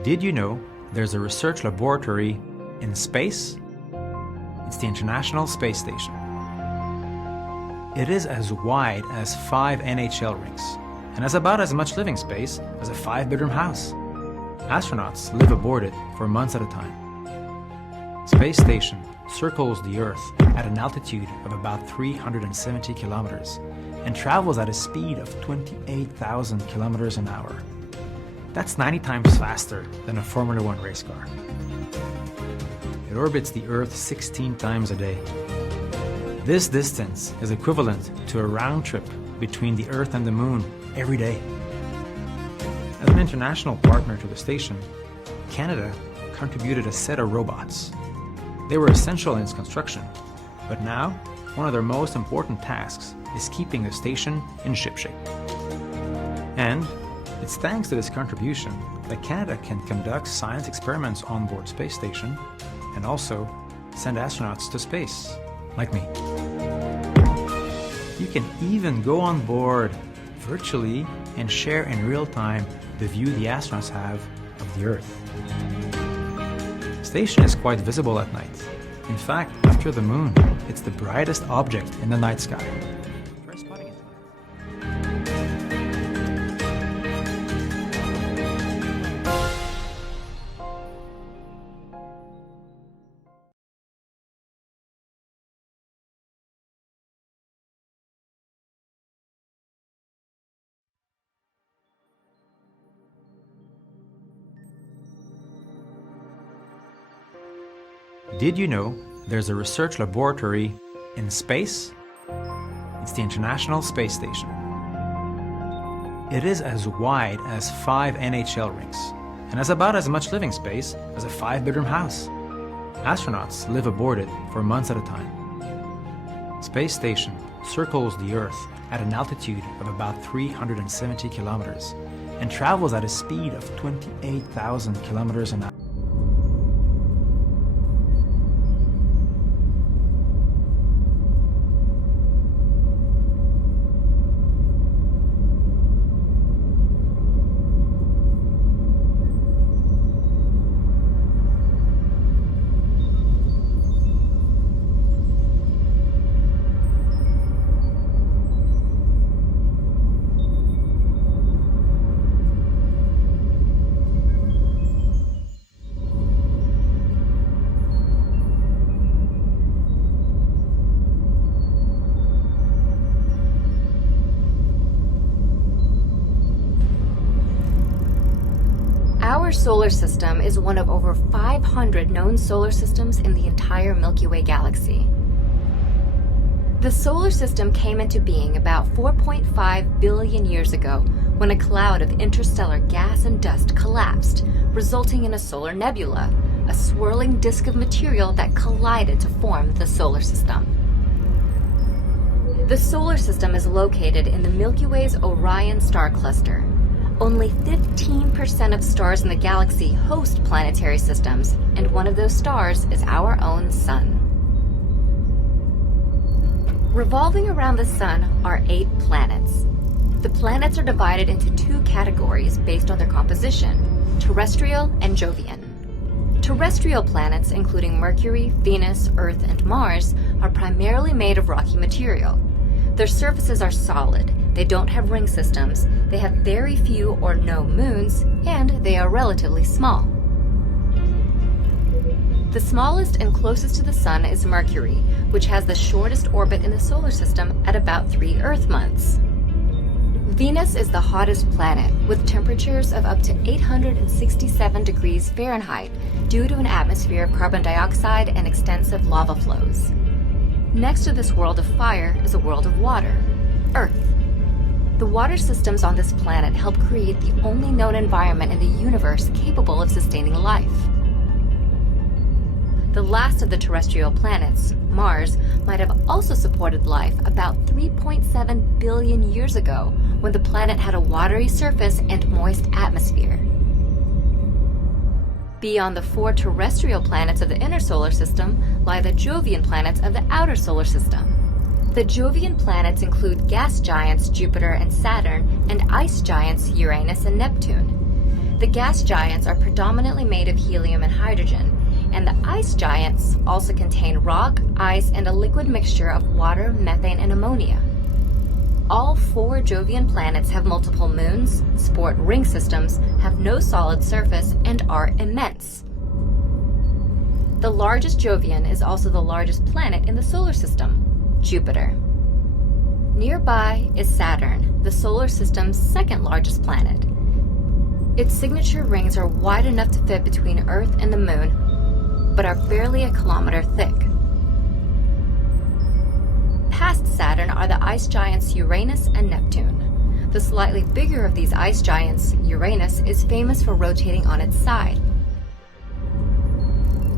Did you know there's a research laboratory in space? It's the International Space Station. It is as wide as 5 NHL rinks and has about as much living space as a 5-bedroom house. Astronauts live aboard it for months at a time. Space Station circles the Earth at an altitude of about 370 kilometers and travels at a speed of 28,000 kilometers an hour. That's 90 times faster than a Formula One race car. It orbits the Earth 16 times a day. This distance is equivalent to a round trip between the Earth and the Moon every day. As an international partner to the station, Canada contributed a set of robots. They were essential in its construction, but now one of their most important tasks is keeping the station in shipshape. And it's thanks to this contribution that Canada can conduct science experiments on board Space Station and also send astronauts to space, like me. You can even go on board virtually and share in real time the view the astronauts have of the Earth. The station is quite visible at night. In fact, after the Moon, it's the brightest object in the night sky. Try spotting it tonight. Did you know there's a research laboratory in space? It's the International Space Station. It is as wide as 5 NHL rinks and has about as much living space as a 5-bedroom house. Astronauts live aboard it for months at a time. Space Station circles the Earth at an altitude of about 370 kilometers and travels at a speed of 28,000 kilometers an hour. Our solar system is one of over 500 known solar systems in the entire Milky Way galaxy. The solar system came into being about 4.5 billion years ago when a cloud of interstellar gas and dust collapsed, resulting in a solar nebula, a swirling disk of material that collided to form the solar system. The solar system is located in the Milky Way's Orion star cluster. Only 15% of stars in the galaxy host planetary systems, and one of those stars is our own Sun. Revolving around the Sun are 8 planets. The planets are divided into 2 categories based on their composition: terrestrial and Jovian. Terrestrial planets, including Mercury, Venus, Earth, and Mars, are primarily made of rocky material. Their surfaces are solid, they don't have ring systems, they have very few or no moons, and they are relatively small. The smallest and closest to the Sun is Mercury, which has the shortest orbit in the solar system at about 3 Earth months. Venus is the hottest planet, with temperatures of up to 867 degrees Fahrenheit due to an atmosphere of carbon dioxide and extensive lava flows. Next to this world of fire is a world of water, Earth. The water systems on this planet help create the only known environment in the universe capable of sustaining life. The last of the terrestrial planets, Mars, might have also supported life about 3.7 billion years ago when the planet had a watery surface and moist atmosphere. Beyond the 4 terrestrial planets of the inner solar system lie the Jovian planets of the outer solar system. The Jovian planets include gas giants Jupiter and Saturn and ice giants Uranus and Neptune. The gas giants are predominantly made of helium and hydrogen, and the ice giants also contain rock, ice, and a liquid mixture of water, methane, and ammonia. All 4 Jovian planets have multiple moons, sport ring systems, have no solid surface, and are immense. The largest Jovian is also the largest planet in the solar system, Jupiter. Nearby is Saturn, the solar system's second largest planet. Its signature rings are wide enough to fit between Earth and the Moon, but are barely a kilometer thick. Past Saturn are the ice giants Uranus and Neptune. The slightly bigger of these ice giants, Uranus, is famous for rotating on its side.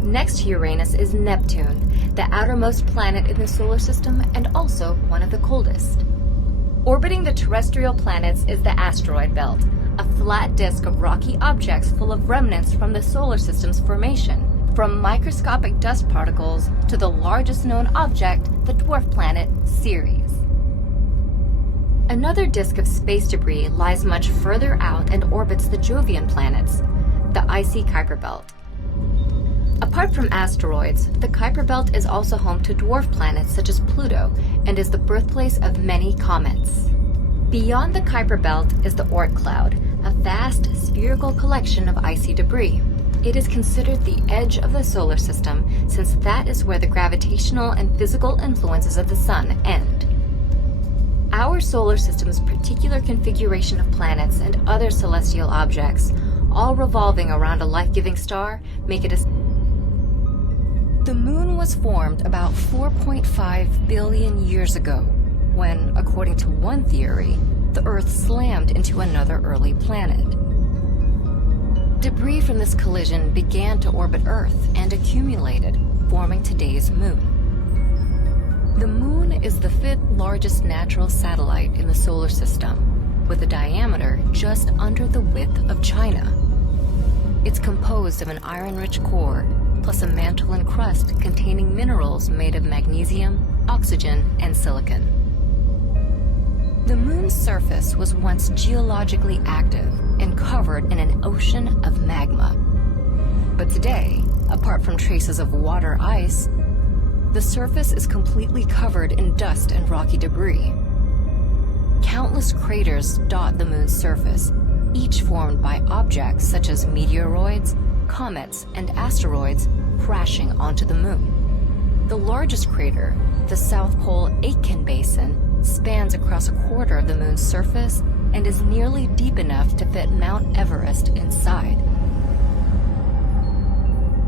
Next to Uranus is Neptune, the outermost planet in the solar system and also one of the coldest. Orbiting the terrestrial planets is the asteroid belt, a flat disk of rocky objects full of remnants from the solar system's formation, from microscopic dust particles to the largest known object, the dwarf planet Ceres. Another disk of space debris lies much further out and orbits the Jovian planets, the icy Kuiper belt. Apart from asteroids, the Kuiper belt is also home to dwarf planets such as Pluto and is the birthplace of many comets. Beyond the Kuiper belt is the Oort cloud, a vast spherical collection of icy debris. It is considered the edge of the solar system since that is where the gravitational and physical influences of the sun end. Our solar system's particular configuration of planets and other celestial objects, all revolving around a life-giving star, make it a... The Moon was formed about 4.5 billion years ago, when, according to one theory, the Earth slammed into another early planet. Debris from this collision began to orbit Earth and accumulated, forming today's Moon. The Moon is the 5th largest natural satellite in the solar system, with a diameter just under the width of China. It's composed of an iron-rich core, plus a mantle and crust containing minerals made of magnesium, oxygen, and silicon. The Moon's surface was once geologically active and covered in an ocean of magma. But today, apart from traces of water ice, the surface is completely covered in dust and rocky debris. Countless craters dot the Moon's surface, each formed by objects such as meteoroids, comets, and asteroids crashing onto the Moon. The largest crater, the South Pole Aitken Basin, spans across a quarter of the Moon's surface and is nearly deep enough to fit Mount Everest inside.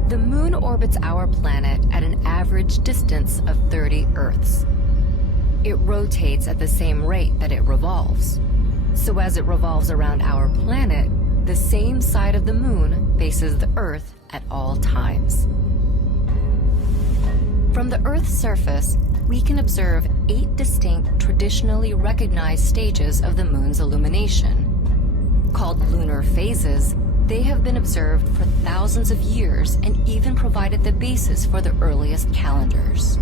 The Moon orbits our planet at an average distance of 30 Earths. It rotates at the same rate that it revolves. So as it revolves around our planet, the same side of the Moon faces the Earth at all times. From the Earth's surface, we can observe 8 distinct, traditionally recognized stages of the Moon's illumination. Called lunar phases, they have been observed for thousands of years and even provided the basis for the earliest calendars.